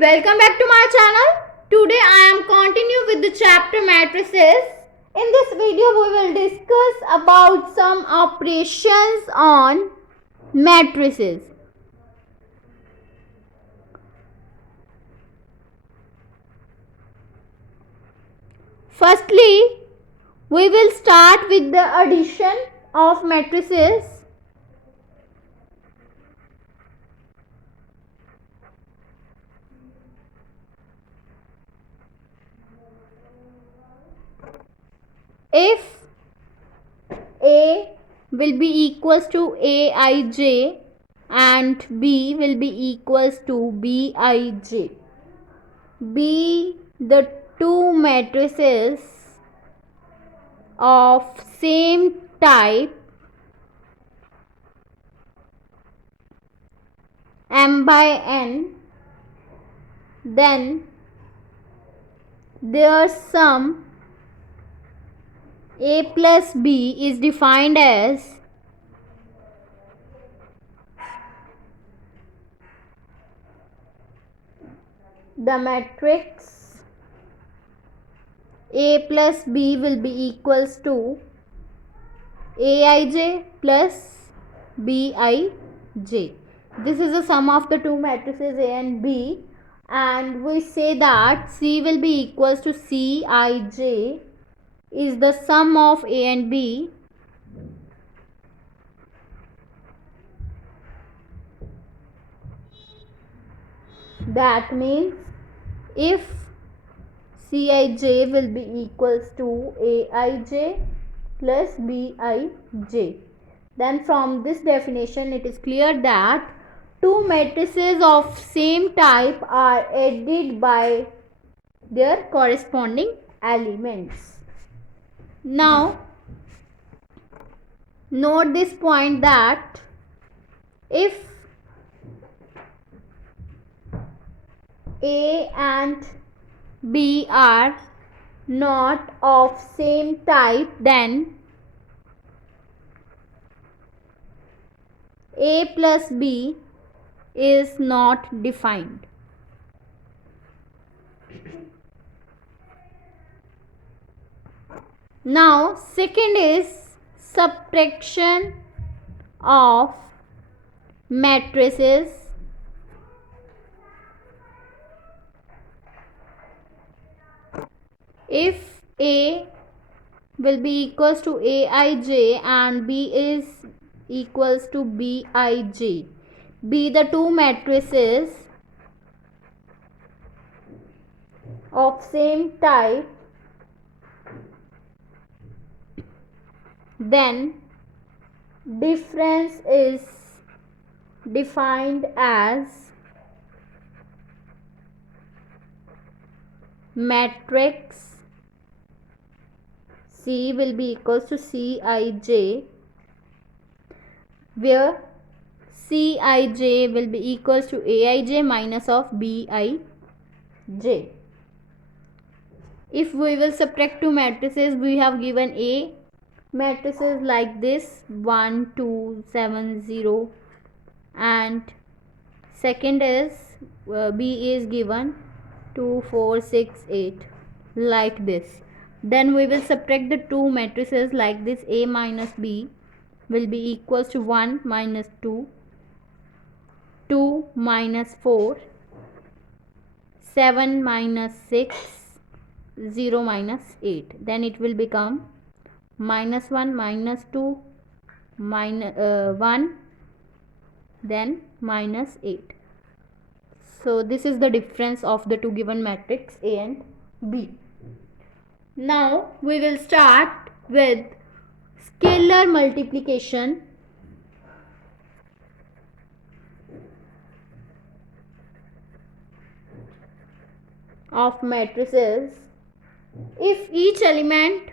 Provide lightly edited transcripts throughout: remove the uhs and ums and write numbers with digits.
welcome back to my channel. Today I am continue with the chapter matrices. In this video we will discuss about some operations on matrices. Firstly, we will start with the addition of matrices. If A will be equals to Aij and B will be equals to Bij. Be the two matrices of same type m by n, then their sum A plus B is defined as the matrix A plus B will be equals to Aij plus Bij. This is the sum of the two matrices A and B, and we say that C will be equals to Cij is the sum of A and B. That means if Cij will be equals to Aij plus Bij, then from this definition it is clear that two matrices of same type are added by their corresponding elements. Now note this point that if A and B are not of same type, then A plus B is not defined. Now second is subtraction of matrices. If A will be equals to Aij and B is equals to Bij, be the two matrices of same type, then difference is defined as matrix C will be equals to Cij, where Cij will be equals to Aij minus of Bij. If we will subtract two matrices, we have given A matrices like this 1 2 7 0, and second is B is given 2 4 6 8 like this. Then we will subtract the two matrices like this. A minus B will be equals to 1 minus 2, 2 minus 4, 7 minus 6, 0 minus 8. Then it will become minus 1 minus 2 minus 1, then minus 8. So this is the difference of the two given matrix A and B. Now we will start with scalar multiplication. Of matrices. If each element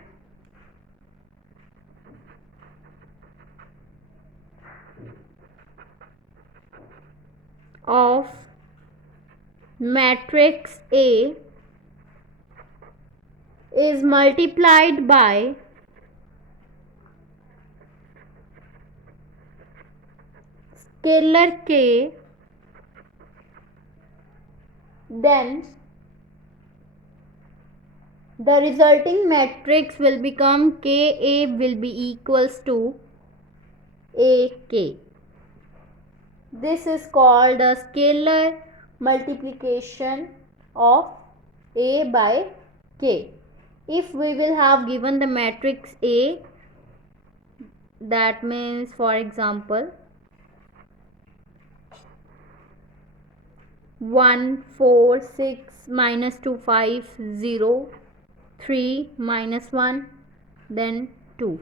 of matrix A is multiplied by scalar k, then the resulting matrix will become Ka will be equals to AK. This is called a scalar multiplication of A by K. If we will have given the matrix A, that means, for example, 1 4 6 minus 2 5 0 3 minus 1 then 2,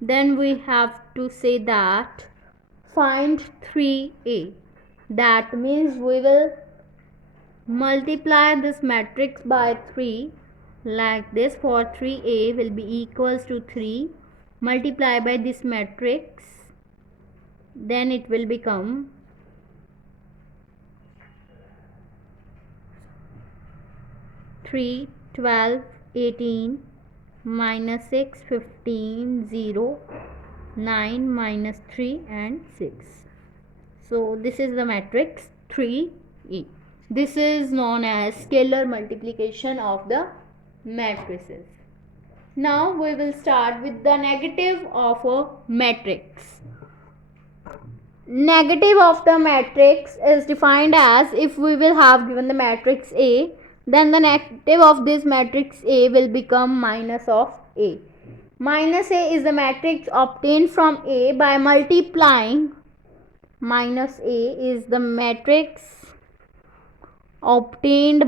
then we have to say that find 3A. That means we will multiply this matrix by 3 like this. For 3A will be equals to 3 multiply by this matrix, then it will become 3 12 18 minus 6 15 0 9 minus 3 and 6. So this is the matrix 3E. This is known as scalar multiplication of the matrices. Now we will start with the negative of a matrix. Negative of the matrix is defined as, if we will have given the matrix A, then the negative of this matrix A will become minus of A. Minus A is the matrix obtained from A by multiplying. Minus A is the matrix obtained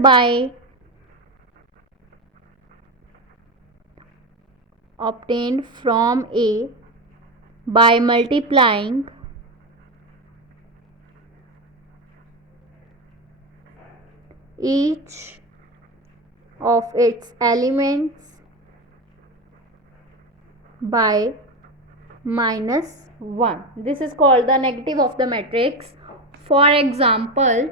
from A by multiplying each of its elements by minus 1. This is called the negative of the matrix. For example,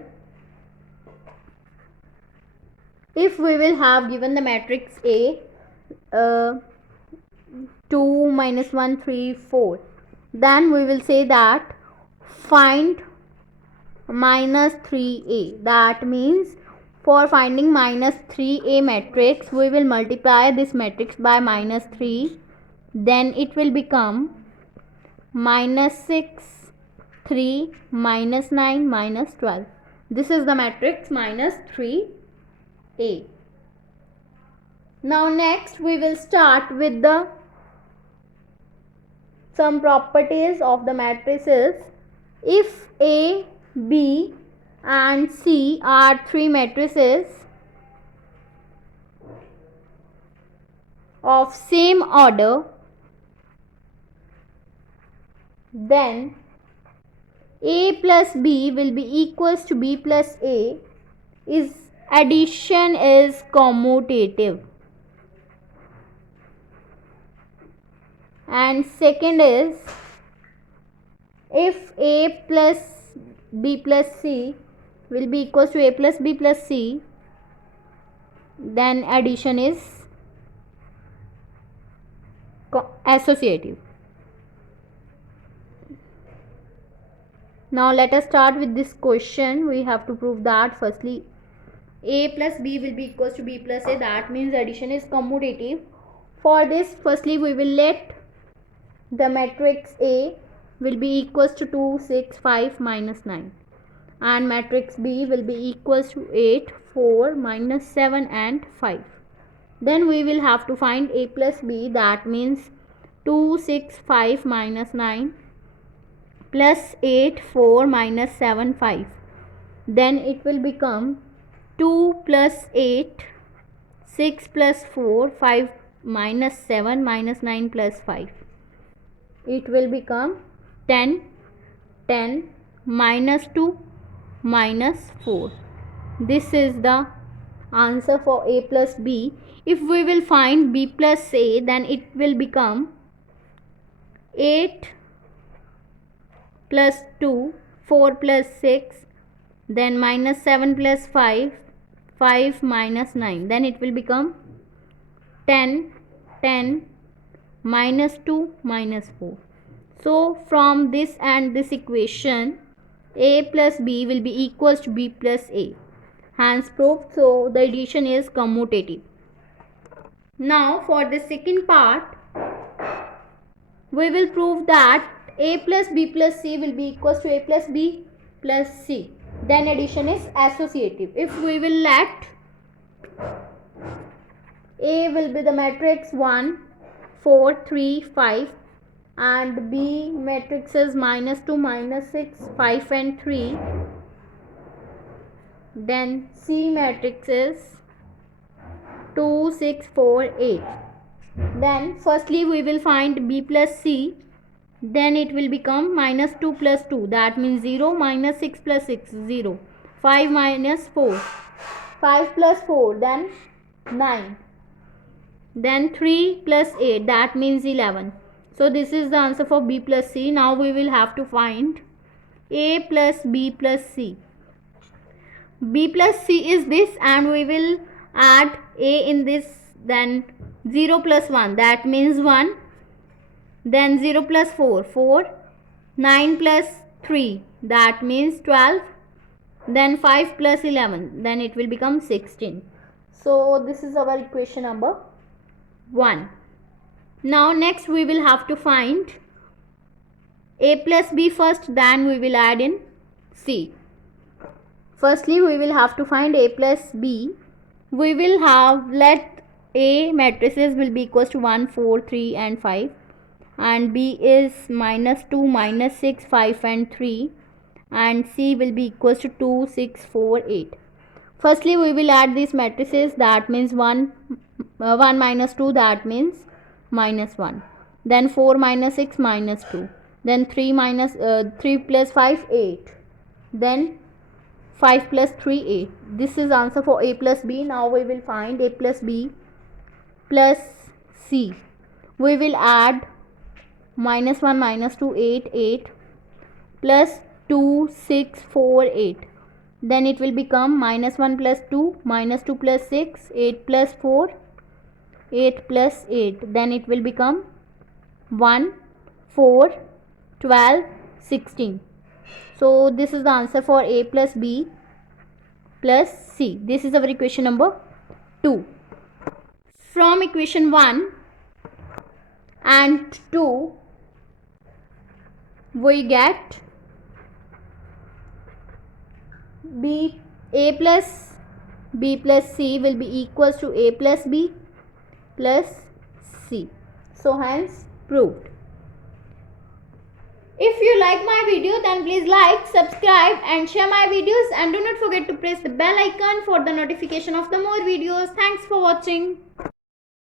if we will have given the matrix A 2 minus 1 3 4, then we will say that find minus 3A. That means for finding minus 3A matrix, we will multiply this matrix by minus 3, then it will become minus 6 3 minus 9 minus 12. This is the matrix minus 3A. Now next we will start with the some properties of the matrices. If A, B and C are three matrices of same order, then A plus B will be equals to B plus A. Is addition is commutative. And second is, if A plus B plus C will be equals to A plus B plus C, then addition is associative. Now let us start with this question. We have to prove that firstly A plus B will be equals to B plus A. That means addition is commutative. For this, firstly we will let the matrix A will be equals to 2 6 5 minus 9, and matrix B will be equals to 8 4 minus 7 and 5. Then we will have to find A plus B. That means 2 6 5 minus 9 plus 8 4 minus 7 5. Then it will become 2 plus 8 6 plus 4 5 minus 7 minus 9 plus 5. It will become 10 10 minus 2 minus 4. This is the answer for A plus B. If we will find B plus A, then it will become 8 plus 2 4 plus 6, then minus 7 plus 5 5 minus 9. Then it will become 10 10 minus 2 minus 4. So from this and this equation, A plus B will be equals to B plus A. hence proved. So the addition is commutative. Now for the second part, we will prove that a plus b plus c will be equals to a plus b plus c. Then addition is associative. If we will let A will be the matrix 1, 4, 3, 5 and B matrix is -2, -6, 5 and 3. Then C matrix is 2, 6, 4, 8. Then firstly we will find B plus C. Then it will become -2 plus 2. That means 0, -6 plus 6, 0. 5 minus 4. 5 plus 4, then 9. Then 3 plus 8, that means 11. So this is the answer for B plus C. Now we will have to find A plus B plus C. B plus C is this and we will add A in this. Then 0 plus 1, that means 1. Then 0 plus 4, 4. 9 plus 3, that means 12. Then 5 plus 11, then it will become 16. So this is our equation number 1. Now next we will have to find A plus B first, then we will add in C. Firstly we will have to find A plus B. We will have, let A matrices will be equals to 1, 4, 3 and 5 and B is -2, -6, 5 and 3 and C will be equals to 2, 6, 4, 8. Firstly we will add these matrices, that means 1 minus 2, that means -1. Then 4 minus 6, -2. Then 3 plus 5, 8. Then 5 plus 3, 8. This is answer for A plus B. Now we will find A plus B plus C. We will add -1, -2, 8, 8 plus 2, 6, 4, 8. Then it will become -1 plus 2, -2 plus 6, 8 plus 4, 8 plus 8. Then it will become 1, 4, 12, 16. So this is the answer for A plus B plus C. This is our equation number 2. From equation 1 and 2, we get A plus B plus C will be equals to A plus B plus C. So hence proved. If you like my video, then please like, subscribe and share my videos and do not forget to press the bell icon for the notification of the more videos. Thanks for watching.